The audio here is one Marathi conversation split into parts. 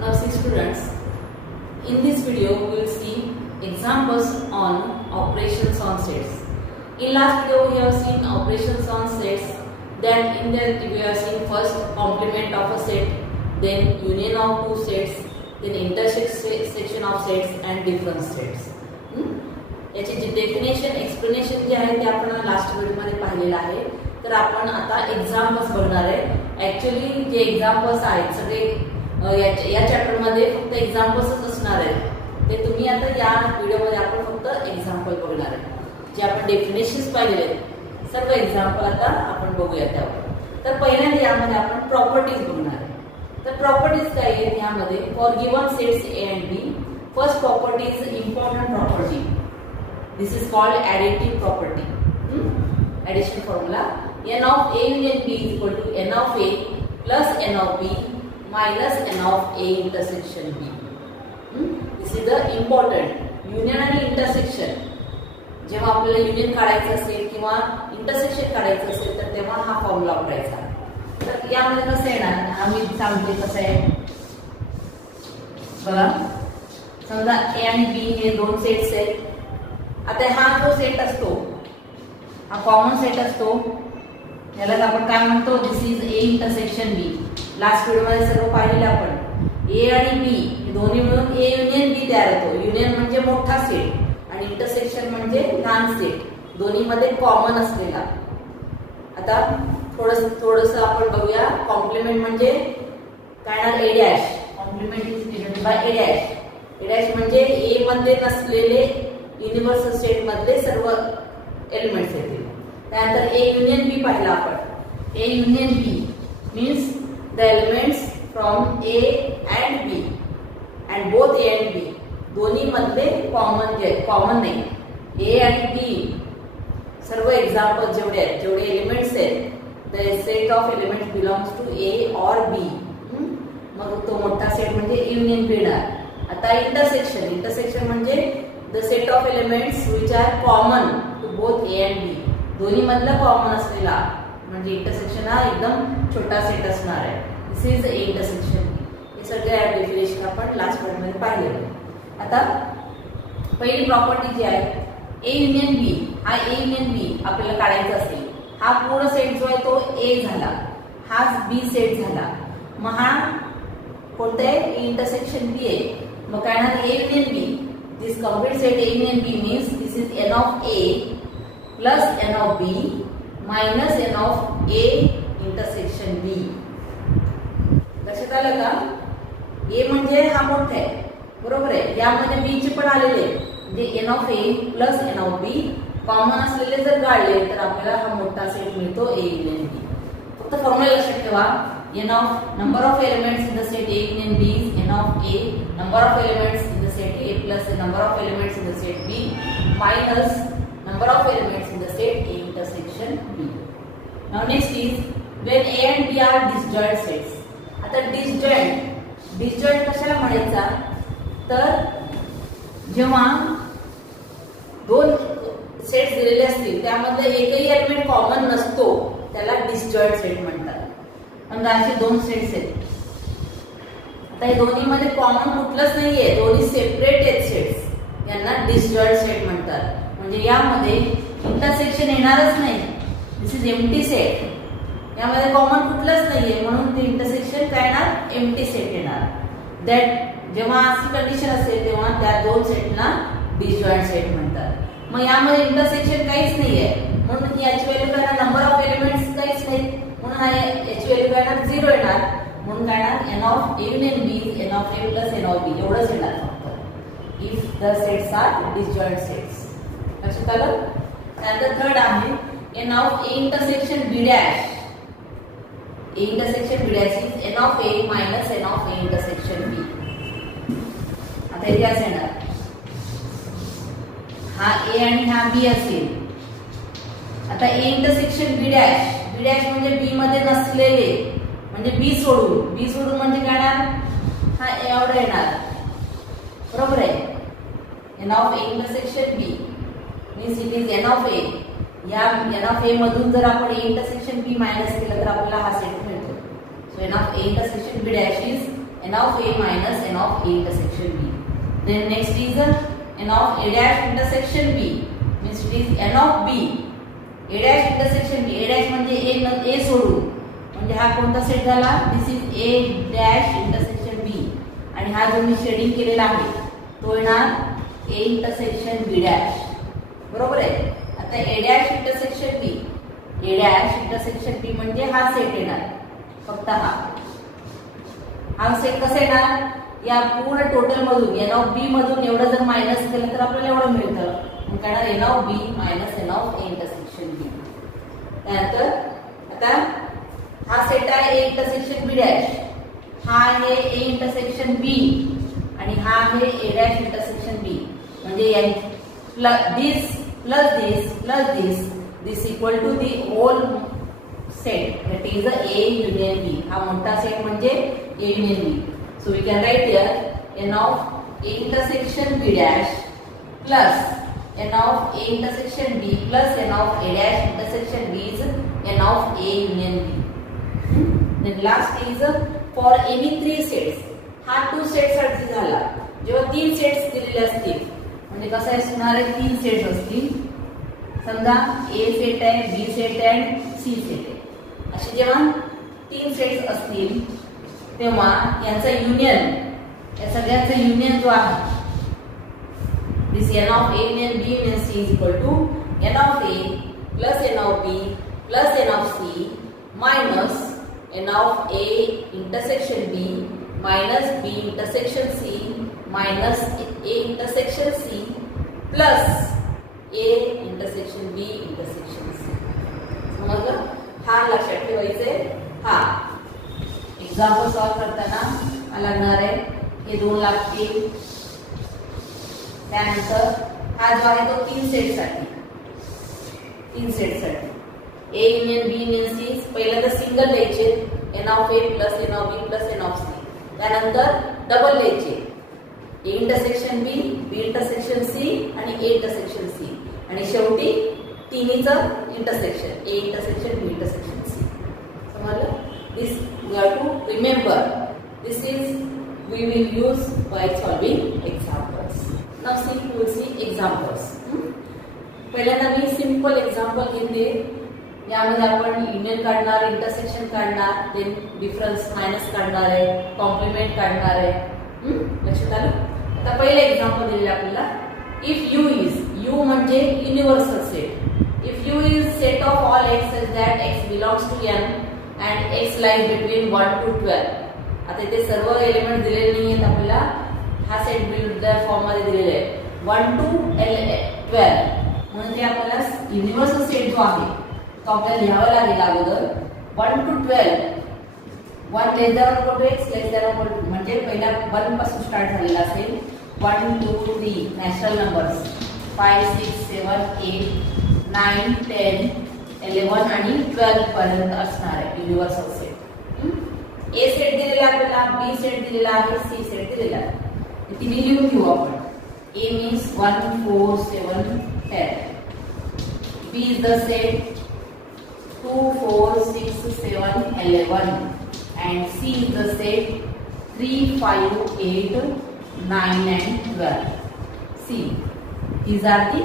Now see students, in this video we will see examples on operations on sets. In last video we have seen operations on sets. Then in that we have seen first complement of a set, then union of two sets, then intersection of sets and difference sets. याची जी डेफिनेशन एक्सप्लेनेशन जे आहे ते आपण लास्ट व्हिडिओ मध्ये पाहिलेलं आहे. तर आपण आता एक्झाम्पल्स बघणार आहे. ऍक्च्युअली जे एक्झाम्पल्स आहेत सगळे या चॅप्टर मध्ये फक्त एक्झाम्पल्सच असणार आहेत. ते तुम्ही आता या व्हिडिओ मध्ये आपण फक्त एक्झाम्पल बघणार आहे. जे आपण डेफिनेशन्स पाहिलेले आहेत सर्व एक्झाम्पल आता आपण बघूया त्यावर. तर पहिल्यांदा यामध्ये आपण प्रॉपर्टीज बघणार आहे. तर प्रॉपर्टीज काय आहेत यामध्ये? For given sets A and B, first property is important property. This is called additive property. Addition formula: n of a union b is equal to n of a plus n of b minus n of a intersection b. This is the important union and intersection. जेव्हा आपल्याला युनियन काढायचं असेल किंवा इंटरसेक्शन काढायचं असेल तर तेव्हा हा फॉर्म्युला वापरायचा. तर यामध्ये कसं येणार आम्ही सांगते कसं आहे बघा. समजा ए आणि बी हे दोन सेट्स आहेत. आता हा जो सेट असतो हा कॉमन सेट असतो. याला आपण काय म्हणतो? This is A intersection B. Last video मध्ये सर्व पाहिलेलं आपण. ए आणि बी हे दोन्ही मिळून ए युनियन बी तयार होतो. युनियन म्हणजे मोठा सेट आणि इंटरसेक्शन म्हणजे लहान सेट, दोन्ही मध्ये कॉमन असलेला. आता थोडस आपण बघूया. कॉम्प्लिमेंट म्हणजे काय ना A dash. Complement is denoted by A dash. A dash म्हणजे ए मध्ये नसलेले युनिव्हर्सल सेट मधले सर्व एलिमेंट्स येतील. त्यानंतर ए युनियन बी पाहिला आपण. A union B means the elements from A and B and both A and B दोन्ही मधले कॉमन नाही. ए आणि बी सर्व एक्झाम्पल जेवढे एलिमेंट्स आहेत the set of elements belongs to A or B. मग तो मोठा सेट म्हणजे युनियन बी येणार. आता इंटरसेक्शन म्हणजे the set of elements which are common to both A and B. दोन्ही मधला कॉमन असलेला म्हणजे इंटरसेक्शन हा एकदम छोटा सेट असणार आहे. दिस इज इंटरसेक्शन. हे सगळे डेफिनेशन आपण लास्ट व्हिडिओ मध्ये पाहिलेलं. आता पहिली प्रॉपर्टी जी आहे ए युनियन बी. हा ए युनियन बी आपल्याला काढायचा असेल. हा पूर्ण सेट जो आहे तो ए झाला, हा बी सेट झाला. मग हा कोणता आहे? इंटरसेक्शन बी आहे. मग काय ना A union B. This complete set A union B means this is n of A plus n of B minus n of A intersection B. लक्षात आलं का? A म्हणजे हा मोठा आहे बरोबर आहे. यामध्ये B चे पण आलेले म्हणजे n of A plus n of B common असलेले जर काढले तर आपल्याला हा मोठा सेट मिळतो A union B. फक्त फॉर्म्युला लक्षात ठेवा. n of number of elements in the set A union B is n of A number of elements in the set A plus the number of elements in the set B minus number of elements in the set A intersection B. Now next is when A and B are disjoint sets. आता disjoint कशाला म्हणायचा? तर जेव्हा दोन सेट्स दिलेले असतील त्यामध्ये एकही एलिमेंट कॉमन नसतो त्याला डिसजॉइंट सेट म्हणतात. म्हणजे असे दोन सेट्स आहेत. आता हे दोन्ही मध्ये कॉमन कुठलंच नाहीये, दोन्ही सेपरेट आहेत सेट्स. यांना डिसजॉइंट सेट म्हणतात. म्हणजे यामध्ये इंटरसेक्शन येणारच नाही. दिस इज एम्प्टी सेट. यामध्ये कॉमन कुठलंच नाहीये म्हणून ते इंटरसेक्शन काय येणार? एम्प्टी सेट येणार. दॅट जेव्हा अशी कंडिशन असेल तेव्हा त्या दोन सेटना डिसजॉइंट सेट म्हणतात. मग यामध्ये इंटरसेक्शन काहीच नाहीये म्हणून याची व्हॅल्यू काय? नंबर ऑफ एलिमेंट्स काहीच नाही म्हणून हा याची व्हॅल्यू काय? 0 येणार. म्हणून काय ना n of A union B is n of A plus n of B एवढंच येणार फक्त if the sets are disjoint sets. लक्षात आलं? त्यानंतर थर्ड आहे n of A intersection B dash. A intersection B dash is n of A minus n of A intersection B. आता हे काय येणार? हा A आणि हा B असेल. आता A intersection B dash. B dash म्हणजे B मध्ये नसलेले म्हणजे B सोडून म्हणजे काय येणार? हा एवढा येणार बरोबर आहे. n of A intersection B means it is n of A. या n of A मधून जर आपण A intersection B मायनस केलं तर आपल्याला हा सेट मिळतो. So n of A intersection B dash is n of A minus n of A intersection B. Then next is n of A dash intersection B, means it is n of B. A dash intersection B, A dash म्हणजे A सोडू, म्हणजे हा कोणता सेट झाला? दिस is A dash intersection B. आणि हा जो मी शेडिंग केलेला आहे तो येणार A intersection B dash. बरोबर आहे. आता A dash intersection B, A dash intersection B म्हणजे हा सेट येणार, फक्त हा सेट कसा येणार? या पूर्ण टोटल मधून n ऑफ B मधून एवढं जर मायनस केलं तर आपल्याला एवढं मिळतं. मग काय n of B minus n of A intersection B. त्यानंतर आता हा सेट आहे A इंटरसेक्शन B डॅश, हा आहे A इंटरसेक्शन B आणि हा आहे A डॅश इंटरसेक्शन B. म्हणजे this plus this equal to the whole set, that is A union B. हा मोठा सेट म्हणजे A union B. So we can write here n of A intersection B dash plus n of A intersection B plus n of A dash intersection B is n of A union B. Then last is for any three sets. हा टू सेट साठी झाला. जेव्हा तीन सेट्स दिलेले असतील म्हणजे कसं असणार आहे, तीन सेट्स असतील. समजा A सेट आहे, B सेट आहे आणि C सेट आहे. असे जेव्हा तीन सेट्स असतील तेव्हा यांचा युनियन, या सगळ्यांचा युनियन जो आहे दिस n of A union B means C is equal to n of A plus n of B plus n of C minus n of A intersection B minus B intersection C minus A intersection C plus A intersection B intersection C. समजलं? हा लक्षात ठेवायचे. हा एक्झाम्पल सॉल्व करताना लागणार आहे हे दोन लागतील. त्यानंतर हा जो आहे तो तीन सेट साठी A union B union C. पहिल्यांदा सिंगल लिहायचे n of A plus n of B plus n of C. त्यानंतर डबल लिहायचे A intersection B, B intersection C आणि A इंटरसेक्शन C. आणि शेवटी तिन्हीचं intersection A intersection B intersection C. समजलं? This we have to remember. This is we will use by solving examples. Now see, we will see examples. पहिल्यांदा मी सिंपल एक्झाम्पल घेते. यामध्ये आपण युनियन काढणार, इंटरसेक्शन काढणार, देन डिफरन्स मायनस काढणार आहे, कॉम्प्लिमेंट काढणार आहे. लक्षात आलं? आता पहिलं एक्झाम्पल दिलेलं आपल्याला. इफ U म्हणजे universal set. If U is set of all x such that x belongs to n and x lies between 1 to 12. आता इथे सर्व एलिमेंट दिलेले नाहीत आपल्याला. हा सेट बिल्डर फॉर्म मध्ये दिलेला आहे 1 to 12. म्हणजे आपल्याला युनिव्हर्सल सेट जो आहे तो आपल्याला लिहावा लागेल अगोदर 1 to 12. 1 less than equal to x less than equal to म्हणजे पहिला 1 पासून स्टार्ट झालेला असेल. 1 2 3 नॅचरल नंबर्स 5 6 7 8 9 10 11 आणि 12 पर्यंत असणार आहे युनिव्हर्सल सेट. A सेट दिलेला आपल्याला, B सेट दिलेला आहे, C सेट दिलेला आहे. तिने लिहून घेऊ आपण. A means 1 4 7 10. B is the set 2 4 6 7 11 and C is the set 3 5 8 9 and 12. C. These are the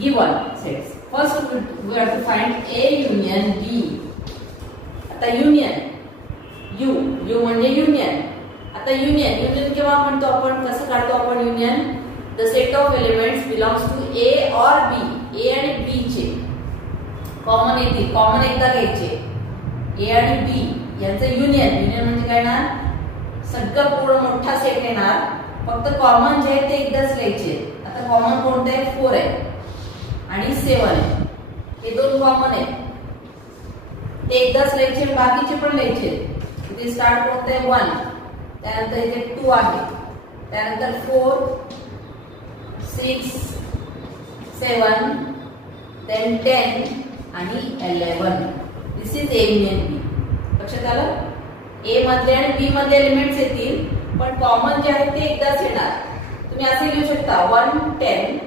given sets. First we have to find A union B. आता union U म्हणजे युनियन. आता युनियन केव्हा म्हणतो आपण, कसं काढतो आपण union? The set of elements belongs to A और B. A आणि B चे कॉमन येतील, कॉमन एकदा घ्यायचे. A आणि B यांचं युनियन म्हणजे काय ना, सगळं पूर्ण मोठा सेट येणार, फक्त कॉमन जे आहे ते एकदाच घ्यायचे. आता कॉमन कोणते आहे? 4 आहे आणि 7 आहे. हे दोन कॉमन आहेत, ते एकदाच लिहायचे, बाकीचे पण लिहायचे. इथे स्टार्ट होते 1, त्यानंतर इथे 2 आहे, त्यानंतर 4 6 7 then 10 आणि 11. दिस इज A युनियन B. लक्षात आलं? A मधले आणि B मधले एलिमेंट्स येतील, पण कॉमन जे आहे ते एकदाच येणार. तुम्ही असे लिहू शकता 1 10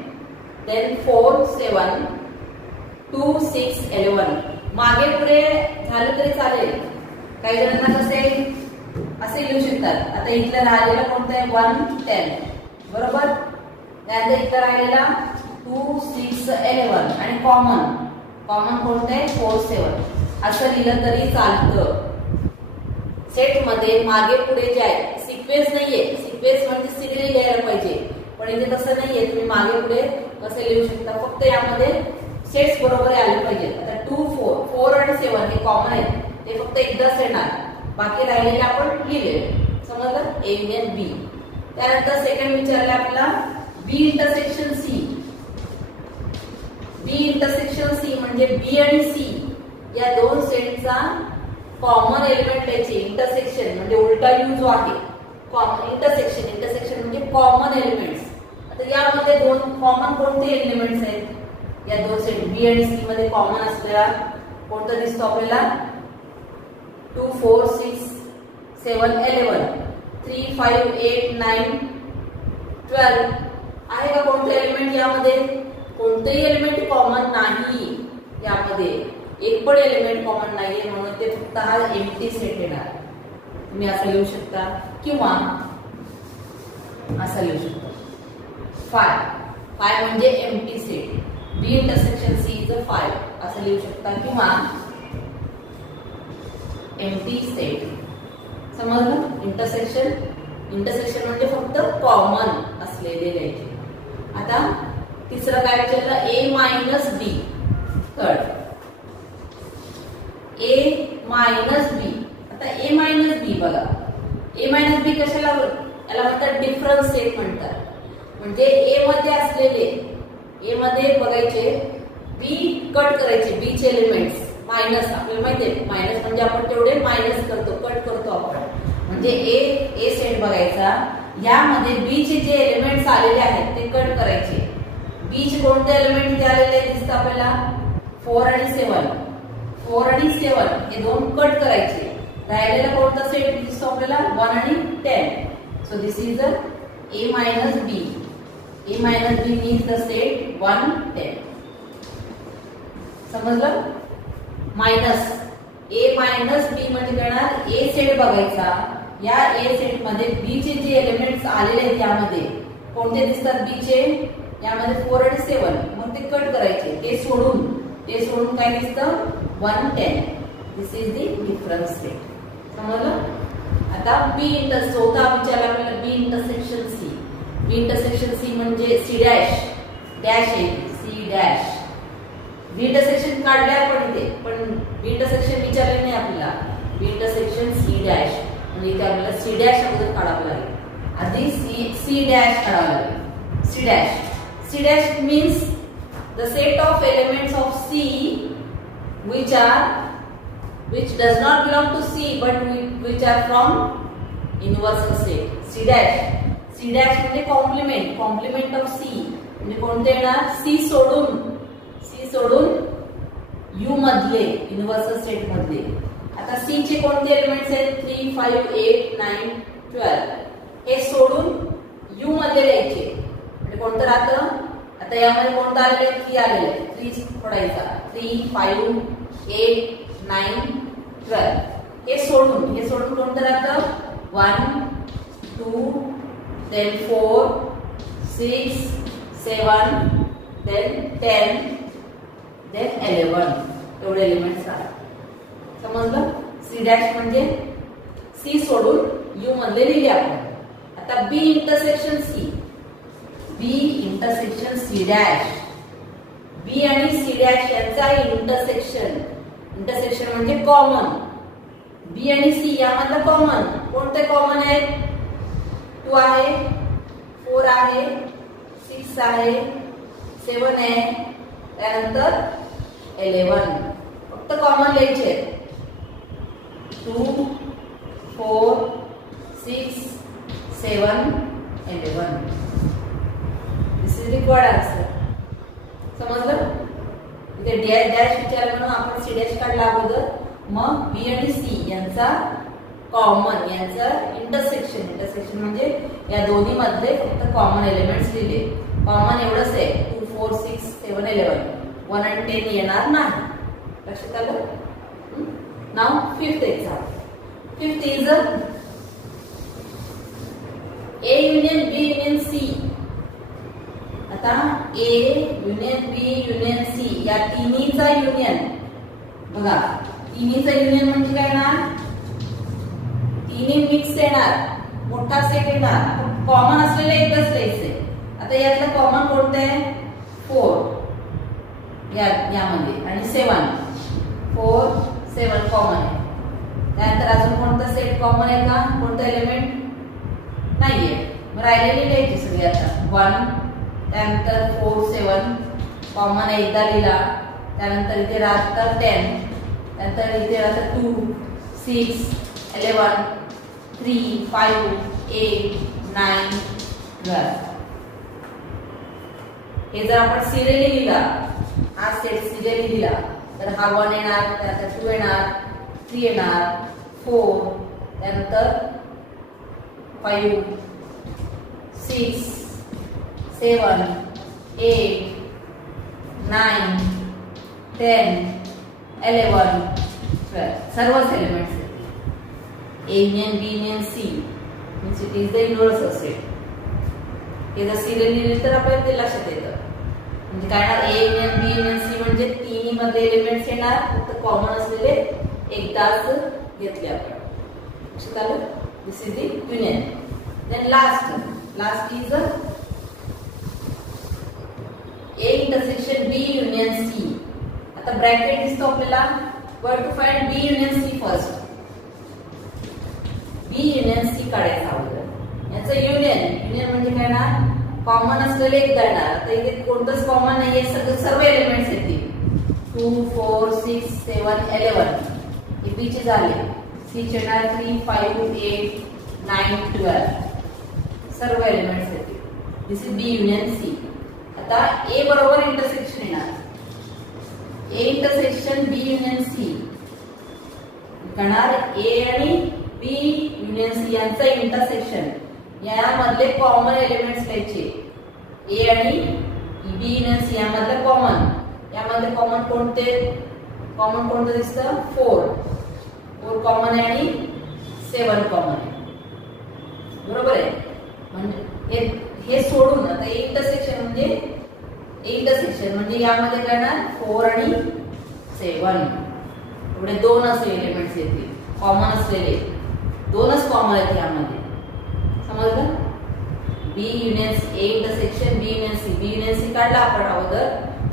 then 4 7 2 6 11. मागे पुढे झालं तरी चालेल. काही जणांना कसे असे लिहू शकतात. आता इथलं राहिलेलं कोणतं आहे 1 10 बरोबर. त्यानंतर इथं राहिलेला 2 6 11 आणि कॉमन कोणतं आहे 4 7 असं लिहिलं तरी चालतं. सेट मध्ये मागे पुढे जे आहे सिक्वेन्स नाहीये. सिक्वेन्स म्हणजे सिरियल लिहायला पाहिजे पण इथे तसं नाहीये. तुम्ही मागे पुढे कसे लिहू शकता. फक्त यामध्ये सेट्स बरोबर आले पाहिजे. आता 2 4 आणि 7 हे कॉमन आहेत ते फक्त एकदाच येणार. बाकी राहिलेले आपण लिहिले. समजलं A आणि B. त्यानंतर सेकंड विचारलं आपल्याला B intersection C. B intersection C म्हणजे B आणि C या दोन सेटचा कॉमन एलिमेंट याचे इंटरसेक्शन म्हणजे उलटा यू जो आहे कॉमन इंटरसेक्शन म्हणजे कॉमन एलिमेंट्स. आता यामध्ये दोन कॉमन कोणते एलिमेंट्स आहेत या दोन सेट B आणि C मध्ये कॉमन असलेला कोणता दिसतो आपल्याला 2 4 6 7 11 3 5 8 9 12 आहे का कोणते एलिमेंट यामध्ये. कोणतेही एलिमेंट कॉमन नाही यामध्ये. एक पण एलिमेंट कॉमन नाहीये म्हणून ते फक्त हा एम्प्टी सेट येणार. तुम्ही असं लिहू शकता किंवा असं लिहू शकता 5 म्हणजे empty set. B intersection C is 5 असं लिहू शकता किंवा एम्प्टी सेट. समजलं. इंटरसेक्शन म्हणजे फक्त कॉमन असलेले लिहायचे. आता तिसरं काय विचारलं A minus B. Third A minus B. आता A मायनस B बघा. A मायनस B कशाला याला म्हणतात डिफरन्स सेट म्हणतात. म्हणजे A मध्ये असलेले A मध्ये बघायचे B कट करायचे B चे एलिमेंट्स मायनस. आपल्याला माहिती आहे मायनस म्हणजे आपण तेवढे मायनस करतो कट करतो आपण. म्हणजे A सेट बघायचा. यामध्ये B चे जे एलिमेंट्स आलेले आहेत ते कट करायचे. B चे कोणते एलिमेंट इथे आलेले दिसतात आपल्याला 4 आणि 7 हे दोन कट करायचे. राहिलेला कोणता सेट दिसतो आपल्याला 1 आणि 10. So this is A minus B. A minus B means the set 1 10. समजलं. मायनस A मायनस B म्हणजे करणार A सेट बघायचा. या A सेट मध्ये B चे जे एलिमेंट्स आलेले आहेत यामध्ये कोणते दिसतात B चे यामध्ये 4 आणि 7 मग ते कट करायचे. ते सोडून काय दिसतं 1 10. दिस इज द डिफरन्स सेट. समजलं. आता चौथा विचारला आपल्याला B intersection C. B intersection C म्हणजे C डॅश आहे C डॅश. B इंटरसेक्शन काढले आपण इथे पण B इंटरसेक्शन विचारले नाही आपल्याला. B इंटरसेक्शन C डॅश म्हणजे इथे आपल्याला C डॅश अगोदर काढावं लागेल. आधी C डॅश काढावं लागेल. C dash means the set of elements of C which does not belong to C but which are from universal set. C dash म्हणजे कॉम्प्लिमेंट ऑफ C म्हणजे कोणते येणार C सोडून U मधले युनिव्हर्सल सेट मधले. आता C चे कोणते एलिमेंट्स आहेत 3 5 8 9 12 हे सोडून U मध्ये लिहायचे. म्हणजे कोणतं राहतं. आता यामध्ये कोणतं आलेलं आहे 3 आलेलं आहे. 3 सोडायचा 3 5 8 9 12 हे सोडून कोणतं राहतं 1 2 then 4 6 7 then 10 then 11 एवढे एलिमेंट्स आहेत. समजलं. C डॅश म्हणजे C सोडून U मध्ये लिहिले आपण. आता B intersection C dash. B आणि C डॅश यांचा इंटरसेक्शन म्हणजे कॉमन. B आणि C यामधलं कॉमन कोणते कॉमन आहे 2 आहे 4 आहे 6 आहे 7 आहे त्यानंतर 11 फक्त कॉमन लिहायचे 2 4 6 7 11. दिस इज रिक्वायर्ड आन्सर. समजलं. इथे डॅश विचार म्हणून आपण C डॅश काढला अगोदर. मग B आणि C यांचा कॉमन यांचं इंटरसेक्शन म्हणजे या दोन्ही मध्ये फक्त कॉमन एलिमेंट्स लिहिले. कॉमन एवढंच आहे 2 4 6 7 11 1 आणि 10 येणार नाही. लक्षात आलं. Now fifth exam. Fifth is A union B union C. आता A union B union C या तिन्हीचा युनियन बघा. तिन्हीचा युनियन म्हणजे काय ना, तिन्ही मिक्स येणार, मोठा सेट येणार. कॉमन असलेले एकच घ्यायचे. आता यातलं कॉमन कोणतं आहे? 4 यामध्ये आणि 7. 4 7 कॉमन आहे. त्यानंतर अजून कोणता सेट कॉमन आहे का? कोणता एलिमेंट नाहीये. मग राहिलेली लिहायची सगळी. आता 1 त्यानंतर 4 7 कॉमन एकदा लिहिला. त्यानंतर इथे राहतात 10. त्यानंतर इथे राहतात 2 6 11 3 5 8 9 12. हे जर आपण सिरियली लिहिला, हा सेट सिरियली लिहिला तर हा 1 येणार, त्यानंतर 2 येणार, 3 येणार, 4 त्यानंतर 5 6 7 8 9 10 11 12 सर्वच एलिमेंट्स आहेत. A union B union C means it is the universal set. हे जर सिरियली लिहिले तर आपल्याला ते लक्षात येतं. म्हणजे काय ना, A union B union C म्हणजे तिन्ही मध्ये एलिमेंट्स येणार, फक्त कॉमन असलेले एकदाच घेतले आपण. लक्षात आलं? This is the union. Then last is A intersection B union C. आता ब्रॅकेट दिसतो आपल्याला. We're to find B union C first. B union C काढायचा अगोदर. याचं युनियन म्हणजे काय ना, कॉमन असलेले एकदा येणार. तर इथे कोणतंच कॉमन नाहीये, सर्व एलिमेंट्स येतील. 2 4 6 7 11 हे बी चे झाले. सी चे येणार 3 5 8 9 12 सर्व एलिमेंट्स येतील. This is B union C. आता ए बरोबर इंटरसेक्शन येणार. A intersection B union C करणार. ए आणि बी युनियन सी यांचं इंटरसेक्शन, यामधले कॉमन एलिमेंट्स घ्यायचे. ए आणि बी युनियन सी यामधले कॉमन. यामध्ये कॉमन कोणतं दिसतं? 4 कॉमन आहे आणि 7 कॉमन आहे. बरोबर आहे. म्हणजे हे सोडून आता इंटरसेक्शन म्हणजे यामध्ये काय ना, 4 आणि 7 एवढे 2 असे एलिमेंट्स येतील. कॉमन असलेले 2च कॉमन आहेत यामध्ये. समजलं? B union A intersection B union C काढला आपण अगोदर.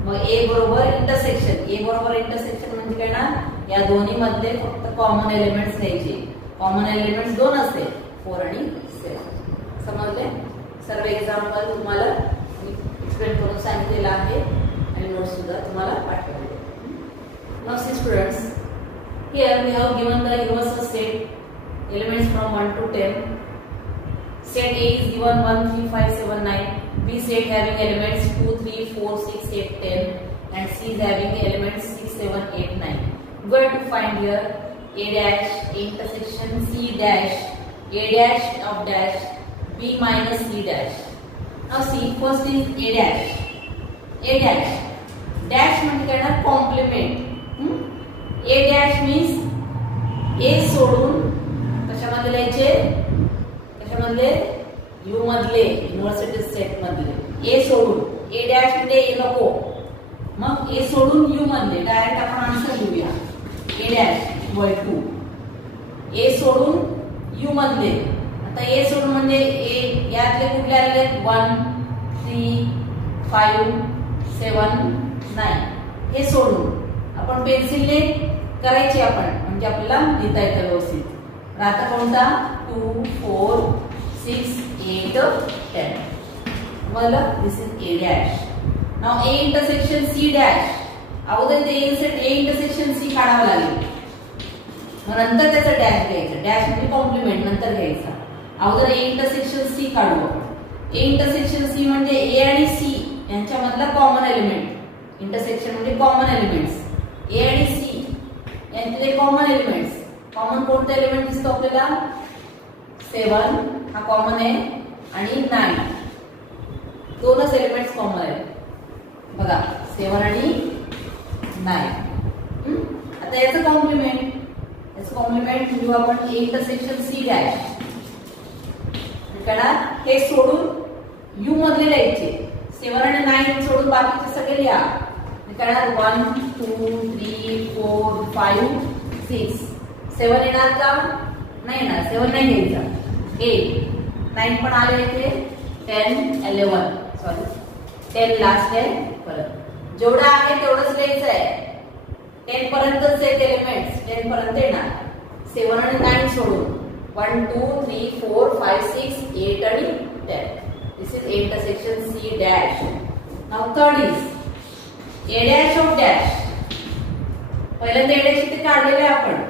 मग ए बरोबर इंटरसेक्शन म्हणजे काय ना, या दोन्ही मधले फक्त कॉमन एलिमेंट्स घ्यायचे. कॉमन एलिमेंट्स 2 असते, 4 आणि 7. समजले? सर्व एक्झाम्पल तुम्हाला एक्सप्लेन करून सांगितलेलं आहे आणि नोट्स सुद्धा तुम्हाला पाठवले. Now see students, here we have given the universal set elements from 1 to 10. Set A is given 1 3 5 7 9. B set having elements 2 3 4 6 8 10 and C is having elements 6 7 8 9. We are to find here A dash, A intersection C dash, A dash of dash, B minus C dash. Now see, first is A dash. A dash. Dash म्हणजे काय ना, complement. A dash means A सोडून कशामध्ये लिहायचे? कशामधले? U मधले, युनिव्हर्सिटी सेट मधले. A सोडून. A dash म्हणजे A नको. मग A सोडून U मधले. डायरेक्ट आपण आन्सर लिहूया. A dash equal to A सोडून U मधले. आता A सोडून म्हणजे A यातले कुठले आले? 1 3 5 7 9 हे सोडून आपण पेन्सिलने करायची आपण, म्हणजे आपल्याला लिहिता येतं व्यवस्थित. आता कोणता? 2 4 6 8 10. मला this is A dash. Now A intersection C dash. अगोदर ते A इंटरसेक्शन C काढावं लागेल, मग नंतर त्याचा डॅश घ्यायचा. डॅश म्हणजे कॉम्प्लिमेंट नंतर घ्यायचा. अगोदर A इंटरसेक्शन C काढू. A इंटरसेक्शन C म्हणजे A आणि C यांच्यामधला कॉमन एलिमेंट. इंटरसेक्शन म्हणजे कॉमन एलिमेंट्स. A आणि C यांतले कॉमन एलिमेंट्स. कॉमन कोणता एलिमेंट दिसतो आपल्याला? 7 हा कॉमन आहे आणि 9. दोनच एलिमेंट्स कॉमन आहेत बघा, 7 आणि 9. आता याचं कॉम्प्लिमेंट लिहू आपण. A intersection C dash. कारण हे सोडून यू मधले लिहायचे. 7 आणि 9 सोडून बाकीचे सगळे लिहा. कारण 1 2 3 4 5 6 7 येणार का? नाही येणार. 7 नाही घ्यायचा. 8 9 पण आले इथे. 10 11 सॉरी 10 लास्ट आहे. परत जेवढा आहे तेवढंच लिहायचं आहे. 10 पर्यंतच आहेत एलिमेंट्स. 10 पर्यंत येणार. 7 आणि 9 सोडून 1 2 3 4 5 6 8 आणि 10. This is intersection C dash. Now third is A dash of dash. पहिल्यांदा A dash इथे काढलेलं आहे आपण.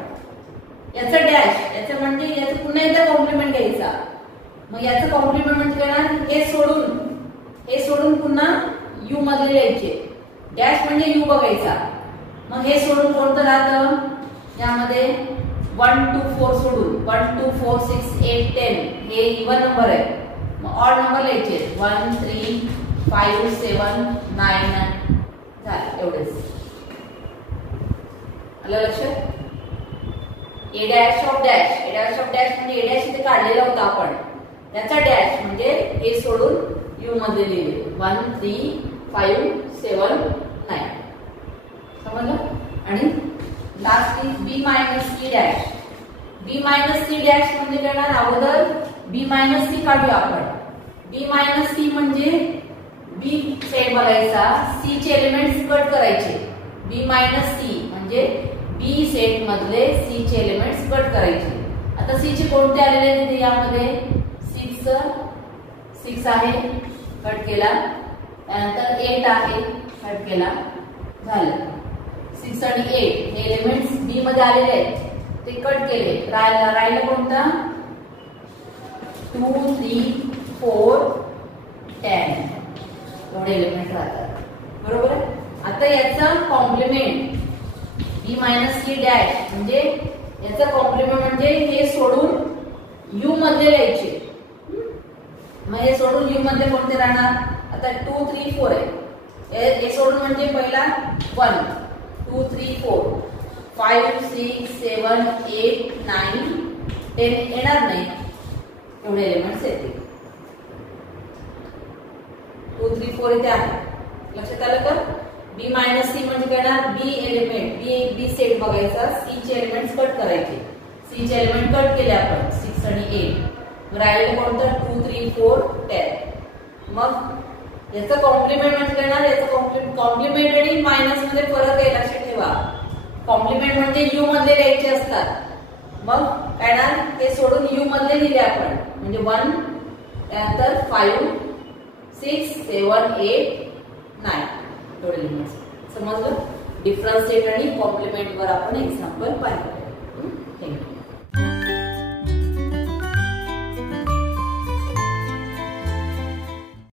याचं डॅश, याचं म्हणजे याचं पुन्हा एकदा कॉम्प्लिमेंट घ्यायचा. मग याचं कॉम्प्लिमेंट म्हणजे काय? हे सोडून पुन्हा यू मधले लिहायचे. डॅश म्हणजे यू बघायचा. मग हे सोडून कोणतं राहतं? यामध्ये 1 2 4 सोडून 1 2 4 6 8 10 हे इवन नंबर आहे. मग ऑड नंबर लिहायचे. 1 3 5 7 9 झालं एवढेच. आलं लक्षात? A dash of dash. A dash of dash म्हणजे ए डॅश इथे काढलेला होता आपण. त्याचा डॅश म्हणजे हे सोडून यू मध्ये लिहिले. 1 3 5 7 9 समजलं? आणि last is B minus C dash. B minus C dash म्हणजे काय? अगोदर बी मायनस सी काढूया आपण. बी मायनस सी म्हणजे बी सेट बघायचा. सी चे एलिमेंट्स कट करायचे. बी मायनस सी म्हणजे बी सेट मधले सी चे एलिमेंट्स कट करायचे. आता सी चे कोणते आलेले आहेत यामध्ये? 6 आहे कट केला. त्यानंतर 8 आहे कट केला. झालं. 6 आणि 8 हे एलिमेंट्स बी मध्ये आलेले आहेत ते कट केले. राहिला कोणता? 2 3 4 10 एवढे एलिमेंट राहतात. बरोबर आहे. आता याचा कॉम्प्लिमेंट बी मायनस सी डॅश म्हणजे याचा कॉम्प्लिमेंट म्हणजे हे सोडून यू मध्ये लिहायचे. मग हे सोडून यू मध्ये कोणते राहणार? आता 2 3 4 आहे. हे सोडून म्हणजे पहिला 1 2 3 4 5 6 7 8 9 10 येणार नाही. एवढे एलिमेंट्स येतील. 2 3 4 इथे आहे. लक्षात आलं का? बी मायनस सी म्हणजे काय ना? बी एलिमेंट बी सेट बघायचा. सी चे एलिमेंट्स कट करायचे. सी चे एलिमेंट कट केले आपण 6 आणि 8. राहिलेलं कोणतं? 2 3 4 10. मग याचं कॉम्प्लिमेंट म्हणजे काय ना? याचं कॉम्प्लिमेंट आणि मायनस मध्ये फरक आहे. लक्षात ठेवा. कॉम्प्लिमेंट म्हणजे यू मधले लिहायचे असतात. मग काय ना? हे सोडून यू मधले लिहिले आपण. म्हणजे 1 त्यानंतर 5 6 7 8 9 एवढे लिमिट्स. समजलं? डिफरन्शिएट आणि कॉम्प्लिमेंट वर आपण एक्झाम्पल पाहिलं. थँक्यू.